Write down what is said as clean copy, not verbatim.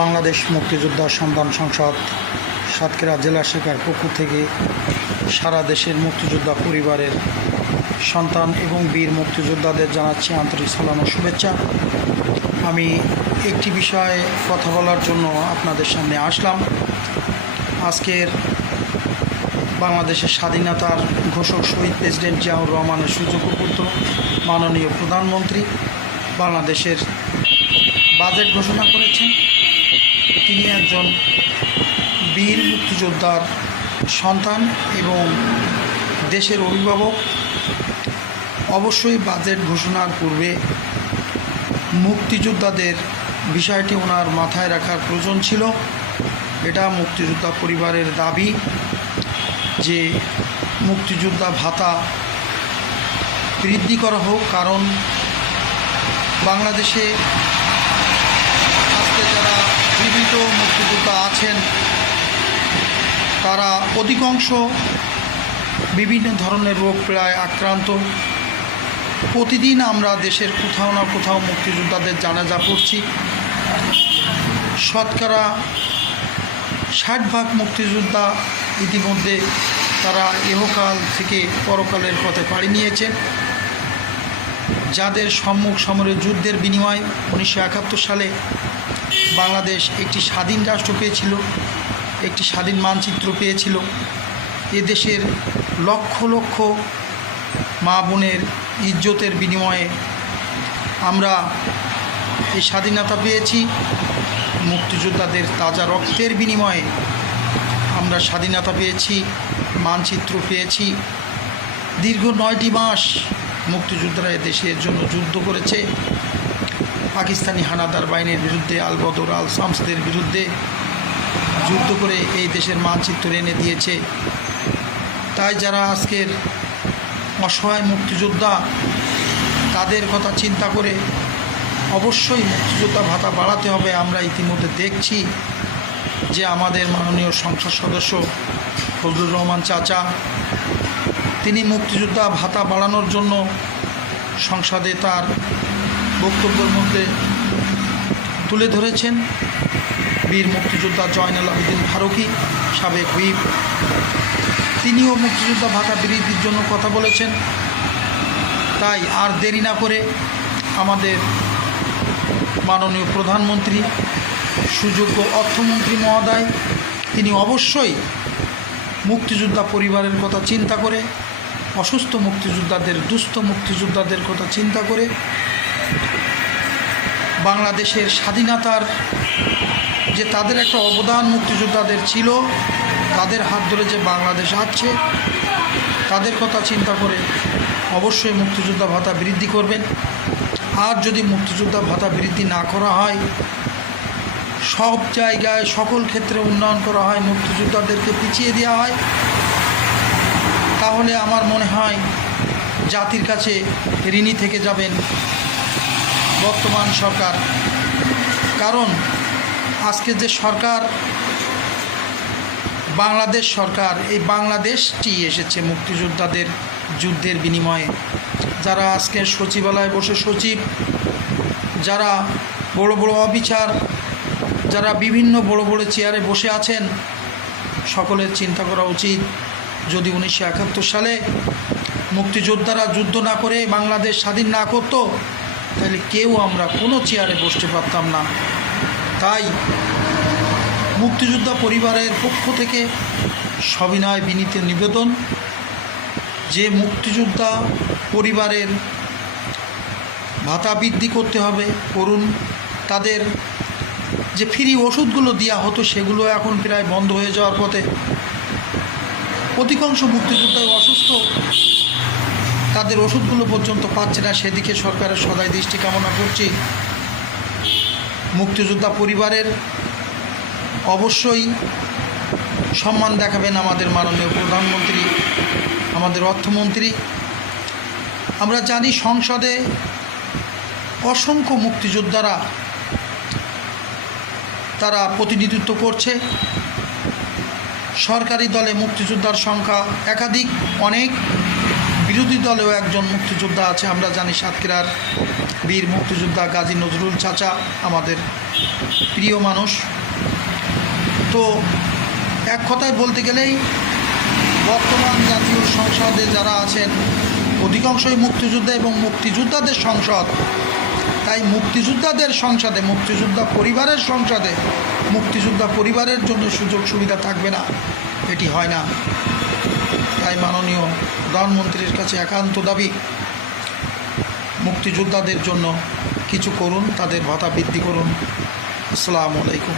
বাংলাদেশ মুক্তিযোদ্ধা সন্তান সংসদ সাতক্ষীরা জেলা শাখার পক্ষ থেকে সারা দেশের মুক্তিযোদ্ধা পরিবারের সন্তান এবং বীর মুক্তিযোদ্ধাদের জানাচ্ছি আন্তরিক সালাম ও শুভেচ্ছা। আমি একটি বিষয়ে কথা বলার জন্য আপনাদের সামনে আসলাম। আজকের বাংলাদেশের স্বাধীনতার ঘোষক শহীদ প্রেসিডেন্ট জিয়াউর রহমানের সুযোগ্য পুত্র মাননীয় প্রধানমন্ত্রী বাংলাদেশের বাজেট ঘোষণা করেছেন। তিনি একজন বীর মুক্তিযোদ্ধার সন্তান এবং দেশের অভিভাবক। অবশ্যই বাজেট ঘোষণার পূর্বে মুক্তিযোদ্ধাদের বিষয়টি ওনার মাথায় রাখার প্রয়োজন ছিল। এটা মুক্তিযোদ্ধা পরিবারের দাবি যে মুক্তিযোদ্ধা ভাতা বৃদ্ধি করা হোক, কারণ বাংলাদেশে আজকে যারা জীবিত মুক্তিযোদ্ধা আছেন তারা অধিকাংশ বিভিন্ন ধরনের রোগ প্রায় আক্রান্ত। প্রতিদিন আমরা দেশের কোথাও না কোথাও মুক্তিযোদ্ধাদের জানাজা পড়ছি। শতকরা 60% মুক্তিযোদ্ধা ইতিমধ্যে তারা ইহকাল থেকে পরকালের পথে পাড়ি নিয়েছেন। যাদের সম্মুখ সমরে যুদ্ধের বিনিময়ে 1971 সালে বাংলাদেশ একটি স্বাধীন রাষ্ট্র পেয়েছিল, একটি স্বাধীন মানচিত্র পেয়েছিল। এদেশের লক্ষ লক্ষ মা বোনের ইজ্জতের বিনিময়ে আমরা এই স্বাধীনতা পেয়েছি। মুক্তিযোদ্ধাদের তাজা রক্তের বিনিময়ে আমরা স্বাধীনতা পেয়েছি, মানচিত্র পেয়েছি। দীর্ঘ 9টি মাস মুক্তিযোদ্ধারা দেশের জন্য যুদ্ধ করেছে। পাকিস্তানি হানাদার বাহিনীর বিরুদ্ধে, আল বদর আল শামসদের বিরুদ্ধে যুদ্ধ করে এই দেশের মানচিত্র এনে দিয়েছে। তাই যারা আজকের অসহায় মুক্তিযোদ্ধা তাদের কথা চিন্তা করে অবশ্যই মুক্তিযোদ্ধা ভাতা বাড়াতে হবে। আমরা ইতিমধ্যে দেখছি যে আমাদের মাননীয় সংসদ সদস্য ফজলুর রহমান চাচা তিনি মুক্তিযোদ্ধা ভাতা বাড়ানোর জন্য সংসদে তার বক্তব্যের মধ্যে তুলে ধরেছেন। বীর মুক্তিযোদ্ধা জয়নাল আবেদিন ফারুকী সাবেক হুইপ তিনিও মুক্তিযোদ্ধা ভাতা বৃদ্ধির জন্য কথা বলেছেন। তাই আর দেরি না করে আমাদের মাননীয় প্রধানমন্ত্রী সুযোগ্য অর্থমন্ত্রী মহোদয় তিনি অবশ্যই মুক্তিযোদ্ধা পরিবারের কথা চিন্তা করে, অসুস্থ মুক্তিযোদ্ধাদের, দুস্থ মুক্তিযোদ্ধাদের কথা চিন্তা করে বাংলাদেশের স্বাধীনতার যে তাদের একটা অবদান মুক্তিযোদ্ধাদের ছিল, তাদের হাত ধরে যে বাংলাদেশ আসছে তাদের কথা চিন্তা করে অবশ্যই মুক্তিযোদ্ধা ভাতা বৃদ্ধি করবেন। আর যদি মুক্তিযোদ্ধা ভাতা বৃদ্ধি না করা হয়, সব জায়গায় সকল ক্ষেত্রে উন্নয়ন করা হয়, মুক্তিযোদ্ধাদেরকে পিছিয়ে দেওয়া হয়, তাহলে আমার মনে হয় জাতির কাছে ঋণী থেকে যাবেন বর্তমান সরকার। কারণ আজকে যে সরকার, বাংলাদেশ সরকার, এই বাংলাদেশটি এসেছে মুক্তিযোদ্ধাদের যুদ্ধের বিনিময়ে। যারা আজকে সচিবালয়ে বসে সচিব, যারা বড় বড় অফিসার, যারা বিভিন্ন বড় বড় চেয়ারে বসে আছেন, সকলের চিন্তা করা উচিত যদি 1971 সালে মুক্তিযোদ্ধারা যুদ্ধ না করে বাংলাদেশ স্বাধীন না করত তাহলে কেউ আমরা কোনো চেয়ারে বসতে পারতাম না। তাই মুক্তিযোদ্ধা পরিবারের পক্ষ থেকে সবিনয় বিনীত নিবেদন যে মুক্তিযোদ্ধা পরিবারের ভাতা বৃদ্ধি করতে হবে, করুন। তাদের যে ফ্রি ওষুধগুলো দেওয়া হতো সেগুলো এখন প্রায় বন্ধ হয়ে যাওয়ার পথে। অধিকাংশ মুক্তিযোদ্ধাই অসুস্থ, তাদের ওষুধগুলো পর্যন্ত পাচ্ছে না, সেদিকে সরকারের সদাই দৃষ্টি কামনা করছি। মুক্তিযোদ্ধা পরিবারের অবশ্যই সম্মান দেখাবেন আমাদের মাননীয় প্রধানমন্ত্রী, আমাদের অর্থমন্ত্রী। আমরা জানি সংসদে অসংখ্য মুক্তিযোদ্ধারা তারা প্রতিনিধিত্ব করছে। সরকারি দলে মুক্তিযোদ্ধার সংখ্যা একাধিক, অনেক। বিরোধী দলেও একজন মুক্তিযোদ্ধা আছে। আমরা জানি সাতক্ষীরার বীর মুক্তিযোদ্ধা গাজী নজরুল চাচা আমাদের প্রিয় মানুষ। তো এক কথায় বলতে গেলেই বর্তমান জাতীয় সংসদে যারা আছেন অধিকাংশই মুক্তিযোদ্ধা এবং মুক্তিযোদ্ধাদের সংসদ। তাই মুক্তিযোদ্ধাদের সংসদে, মুক্তিযোদ্ধা পরিবারের সংসদে মুক্তিযোদ্ধা পরিবারের জন্য সুযোগ সুবিধা থাকবে না, এটি হয় না। তাই মাননীয় প্রধানমন্ত্রীর কাছে একান্ত দাবি, মুক্তিযোদ্ধাদের জন্য কিছু করুন, তাদের ভাতা বৃদ্ধি করুন। আসসালামু আলাইকুম।